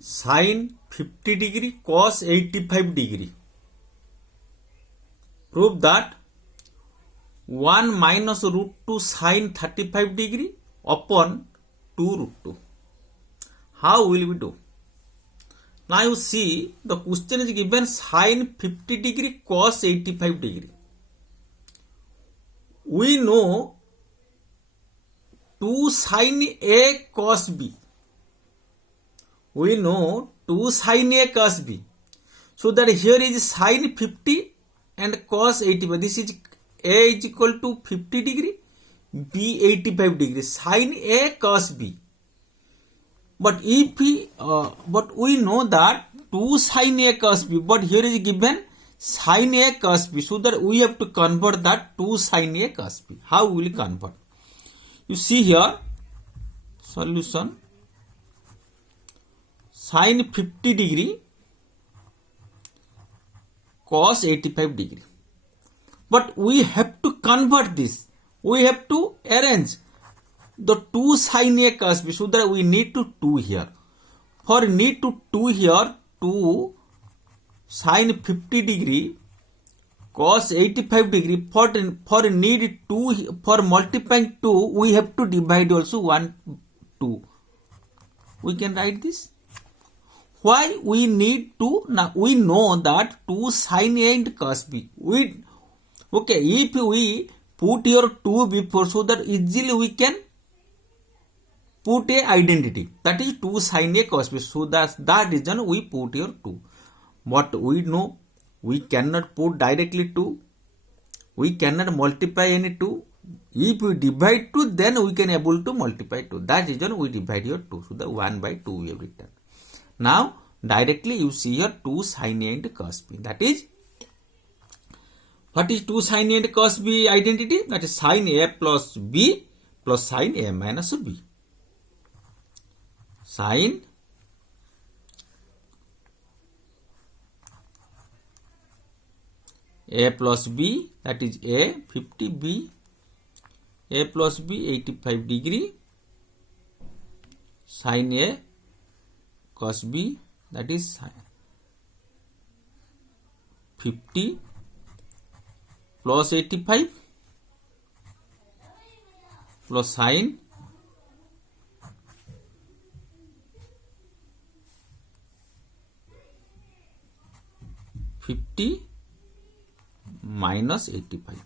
sin 50 degree cos 85 degree. Prove that 1 minus root 2 sin 35 degree upon 2 root 2. How will we do? Now you see the question is given sin 50 degree cos 85 degree. We know 2 sin A cos B. We know 2 sin A cos B. So that here is sin 50 and cos 85. This is A is equal to 50 degree, B 85 degree. Sin A cos B. But if we know that 2 sin A cos B, but here is given sin A cos B, so that we have to convert that 2 sin A cos B. How will we convert? You see here, solution, sin 50 degree cos 85 degree. But we have to convert this. We have to arrange the 2 sin A cos B, so that we need to 2 here. For need to 2 here, 2 sin 50 degree cos 85 degree, for need 2, for multiplying 2, we have to divide also 1, 2. We can write this. Why we need to? Now we know that 2 sin A and cos B. Okay, if we put here 2 before, so that easily we can put a identity. That is 2 sin A cos B. So that's that reason we put here 2. But we know we cannot put directly 2. We cannot multiply any 2. If we divide 2, then we can able to multiply 2. That reason we divide here 2. So the 1 by 2 we have written. Now directly you see here 2 sin A and cos B. That is, what is 2 sin A and cos B identity? That is sin A plus B plus sin A minus B. Sin A plus B, that is A 50, B A plus B 85 degree, sin A cos B, that is 50 plus 85 plus sin 50 minus 85.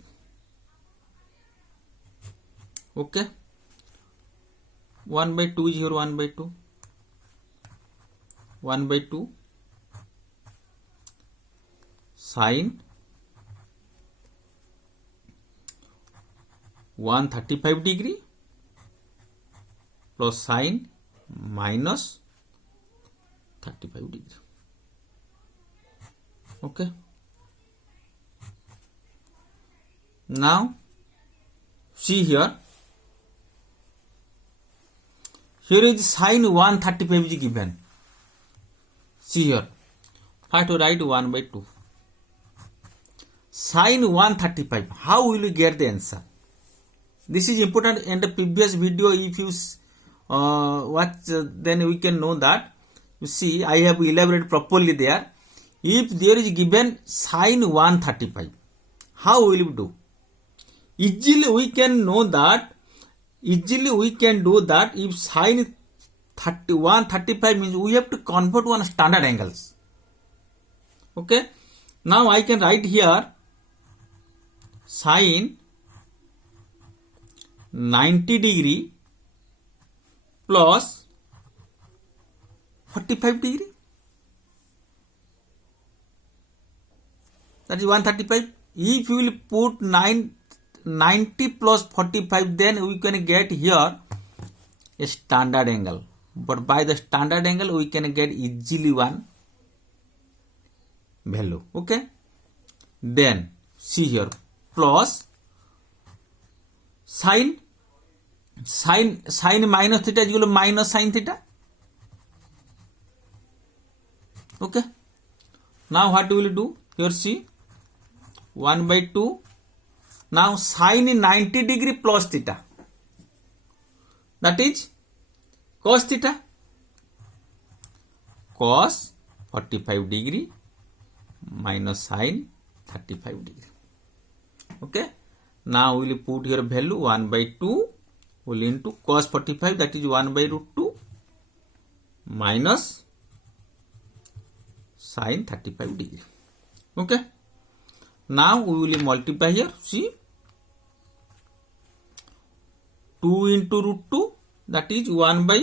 Okay, 1 by 2 is here, 1 by 2, 1 by 2 sin 135 degree plus sin minus 35 degree. Okay, now see here, here is sin 135 is given. See here, first to write 1 by 2 sin 135. How will you get the answer? This is important. In the previous video, if you watch, then we can know that. You see, I have elaborated properly there. If there is given sin 135, how will we do? Easily we can know that. Easily we can do that. If sin 135 means we have to convert one standard angles. Okay. Now I can write here sin 90 degree plus 45 degree. That is 135. If you will put 90 plus 45, then we can get here a standard angle. But by the standard angle, we can get easily one value. Okay. Then see here, plus sin minus theta is equal to minus sin theta. Okay. Now what will you do? Here see, 1 by 2. Now sin 90 degree plus theta, that is cos theta. cos 45 degree minus sin 35 degree. Okay. Now we will put here value 1 by 2 will into cos 45, that is 1 by root 2 minus sin 35 degree. Okay. Now we will multiply here. See, 2 into root 2, that is 1 by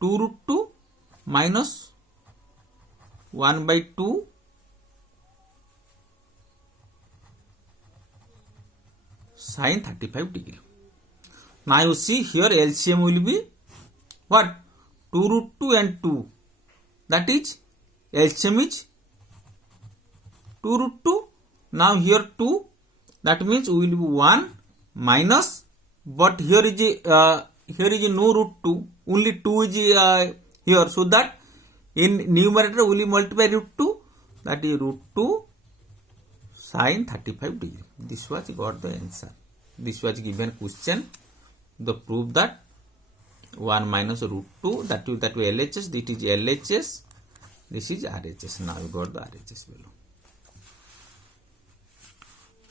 2 root 2 minus 1 by 2 sin 35 degree. Now you see here LCM will be what? 2 root 2 and 2. That is LCM is 2 root 2. Now here 2. That means we will be 1 minus. But here is no root 2. Only 2 is here. So that in numerator we will multiply root 2. That is root 2 sin 35 degree. This was got the answer. This was given question. The proof that 1 minus root 2, that will LHS, this is LHS, this is RHS. Now you got the RHS value.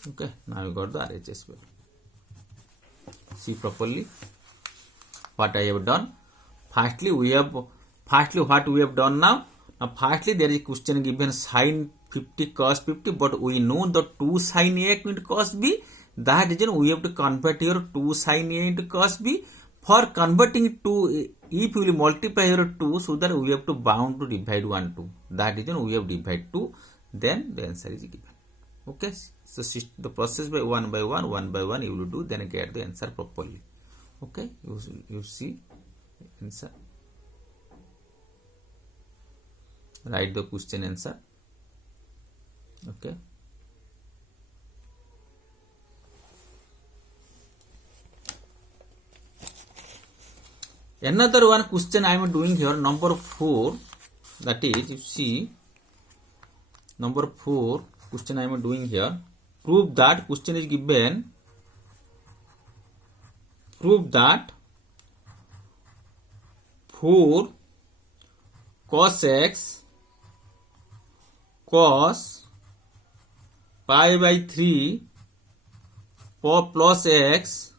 Okay, now you got the RHS value. See properly what I have done. Firstly what we have done now. Firstly there is question given sin 50 cos 50, but we know the 2 sin A into cos B. That reason we have to convert here 2 sin A into cos B. For converting to, if you will multiply here 2, so that we have to bound to divide 1 2. That reason we have divide 2, then the answer is given. Okay, so the process by one by one you will do, then get the answer properly. Okay, you see answer. Write the question answer. Okay. Another one question I am doing here, number 4. That is, you see, number 4 question I am doing here. Prove that, question is given. Prove that 4 cos x cos pi by 3 plus x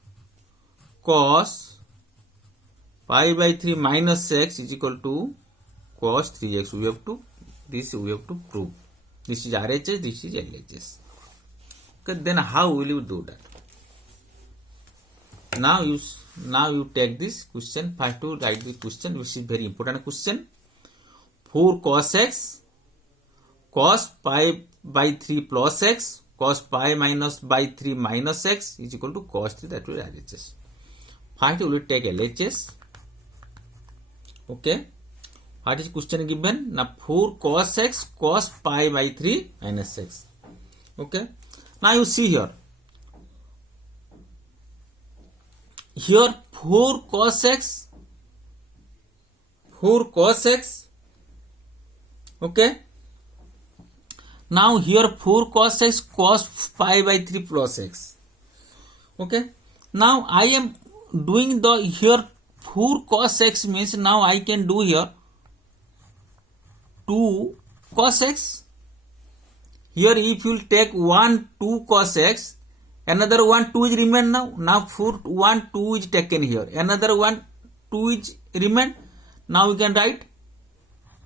cos pi by 3 minus x is equal to cos 3x. We have to prove. This is RHS, this is LHS. Okay, then how will you do that? Now you take this question. First to write the question, which is very important question. 4 cos x cos pi by 3 plus x cos pi minus by 3 minus x is equal to cos 3, that will be RHS. First we will take LHS. Okay. What is question given? Now 4 cos x cos pi by 3 minus x. Okay. Now you see here. Here 4 cos x. Okay. Now here 4 cos x cos pi by 3 plus x. Okay. Now I am doing the here 4 cos x means now I can do here 2 cos x. Here if you will take 1 2 cos x, another 1 2 is remain now. Now 4 1 2 is taken here. Another 1 2 is remain. Now we can write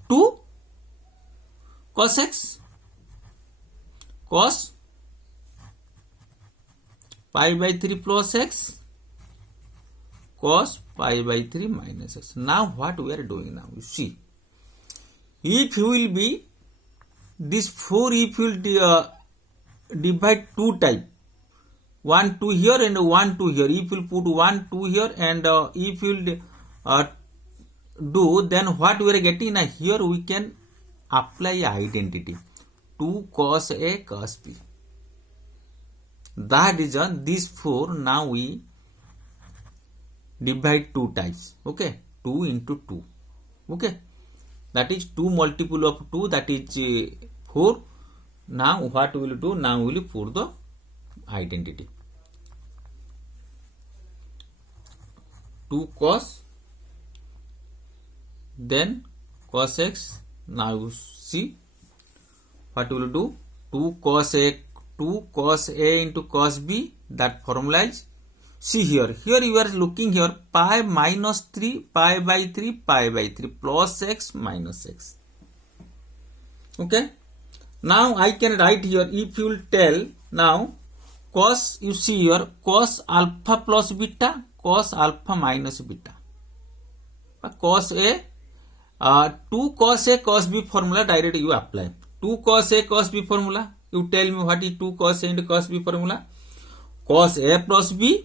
2 cos x cos pi by 3 plus x cos pi by 3 minus x. Now what we are doing now? You see, if you will be this 4, if you will divide 2 type, 1 2 here and 1 2 here. If you put 1 2 here and if you will do, then what we are getting now? Here we can apply identity 2 cos A cos B. That is this 4. Now we divide 2 times. Okay, 2 into 2. Okay, that is 2 multiple of 2, that is 4. Now what we will do? Now we will put the identity. 2 cos, then cos x. Now you see what we will do. 2 cos a into cos b, that formula is, see here you are looking here, pi minus 3, pi by 3, pi by 3, plus x minus x. Okay, now I can write here, if you will tell now cos, you see here cos alpha plus beta, cos alpha minus beta, cos a, 2 cos a cos b formula directly you apply. 2 cos a cos b formula, you tell me what is 2 cos a into cos b formula. Cos a plus b,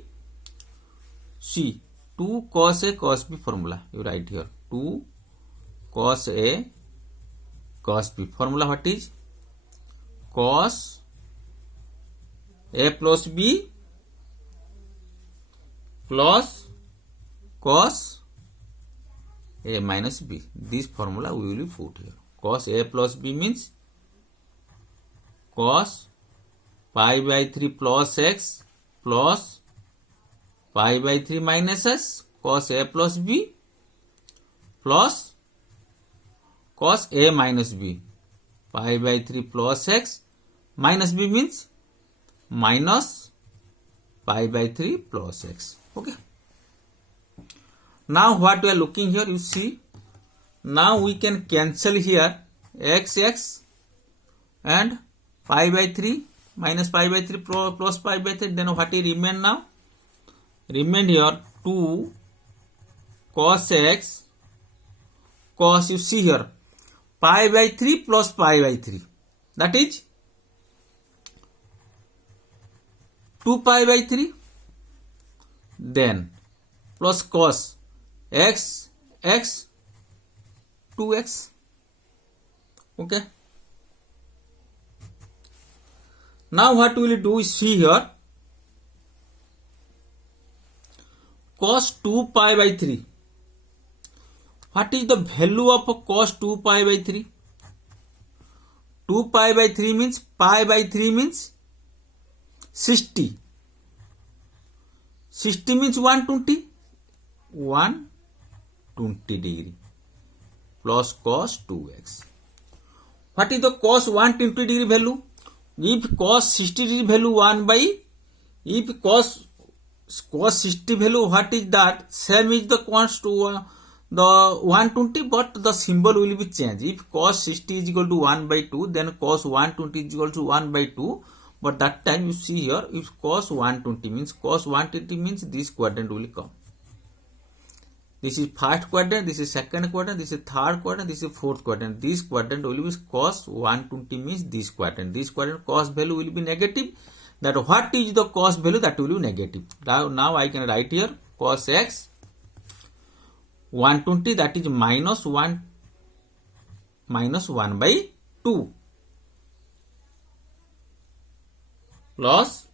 see 2 cos a cos b formula you write here, 2 cos a cos b formula, what is cos a plus b plus cos a minus b. This formula we will put here. Cos a plus b means cos pi by 3 plus x plus pi by 3 minus x, cos a plus b plus cos a minus b, pi by 3 plus x minus b means minus pi by 3 plus x. Okay. Now what we are looking here, you see, now we can cancel here x and pi by 3 minus pi by 3 plus pi by 3, then what will remain now? Remain here 2 cos x cos, you see here pi by 3 plus pi by 3, that is 2 pi by 3, then plus cos x 2x. Okay, now what we will do is, see here cos 2 pi by 3. What is the value of cos 2 pi by 3? 2 pi by 3 means, pi by 3 means 60. 60 means 120 degree plus cos 2x. What is the cos 120 degree value? If cos 60 degree value 1 by, if cos 60 value, what is that? Same is the cos to the 120, but the symbol will be changed. If cos 60 is equal to 1 by 2, then cos 120 is equal to 1 by 2. But that time you see here, if cos 120 means, cos 120 means this quadrant will come. This is first quadrant, this is second quadrant, this is third quadrant, this is fourth quadrant. This quadrant will be cos 120 means this quadrant. This quadrant cos value will be negative. That what is the cos value, that will be negative. Now I can write here cos x 120, that is minus 1 by 2 plus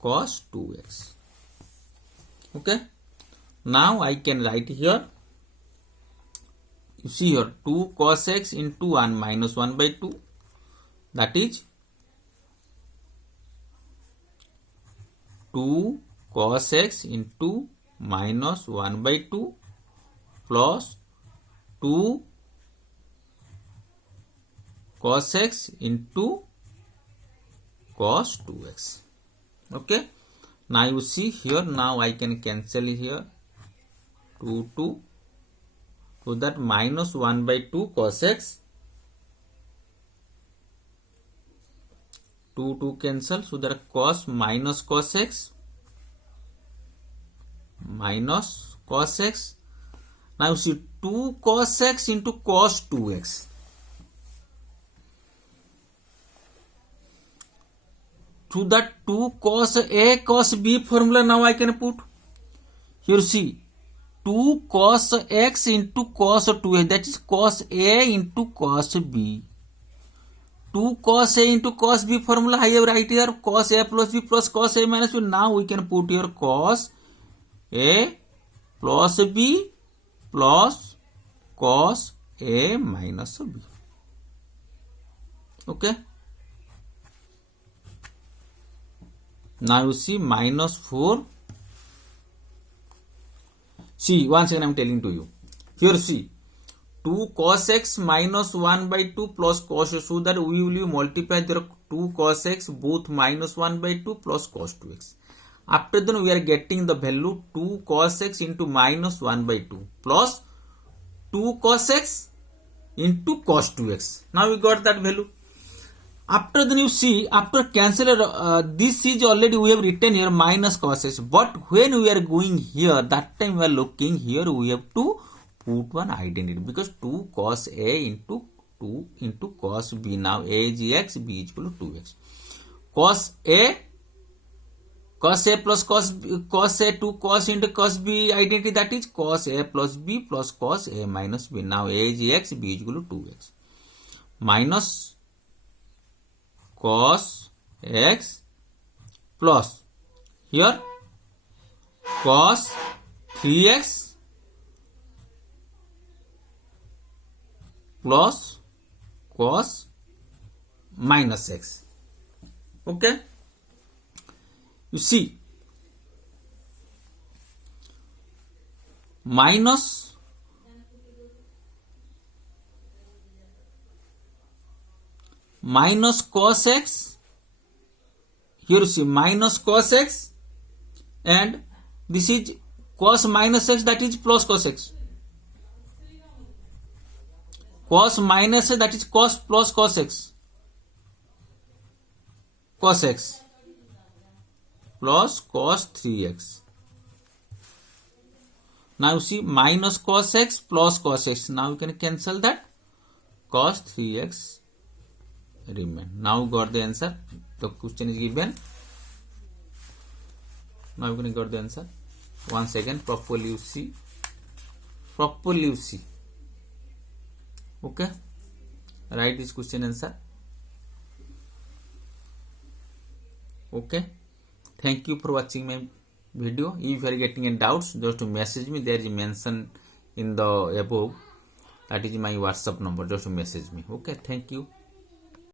cos 2x. Okay, now I can write here, you see here 2 cos x into 1 minus 1 by 2, that is 2 cos x into minus 1 by 2 plus 2 cos x into cos 2x. Okay, now you see here, now I can cancel here 2, so that minus 1 by 2 cos x, 2 cancel, so that cos minus cos x minus cos x. Now you see 2 cos x into cos 2x. To that 2 cos a cos b formula now I can put. Here see 2 cos x into cos 2a, that is cos a into cos b. 2 cos a into cos b formula I have write here cos a plus b plus cos a minus b. Now we can put here cos a plus b plus cos a minus b. Okay. Now you see minus 4. See, once again I am telling to you. Here see, 2 cos x minus 1 by 2 plus cos, so that we will multiply the 2 cos x both minus 1 by 2 plus cos 2x. After then we are getting the value 2 cos x into minus 1 by 2 plus 2 cos x into cos 2x. Now we got that value. After then you see, after cancel this is already we have written here minus cos x, but when we are going here, that time we are looking here, we have to put one identity, because 2 cos a into 2 into cos b. Now a is x, b is equal to 2x. Cos a plus cos a 2 cos into cos b identity, that is cos a plus b plus cos a minus b. Now a is x, b is equal to 2x minus cos x plus here cos 3x plus cos minus x. Okay, you see minus cos x, here you see minus cos x, and this is cos minus x, that is plus cos x. Cos minus x, that is cos plus cos x. Cos x plus cos 3x. Now you see minus cos x plus cos x. Now you can cancel that. Cos 3x remain. Now got the answer. The question is given. Now you can got the answer. Once again, properly you see. Properly you see. Okay. Write this question answer. Okay. Thank you for watching my video. If you are getting any doubts, just to message me. There is mention in the above. That is my WhatsApp number. Just to message me. Okay. Thank you.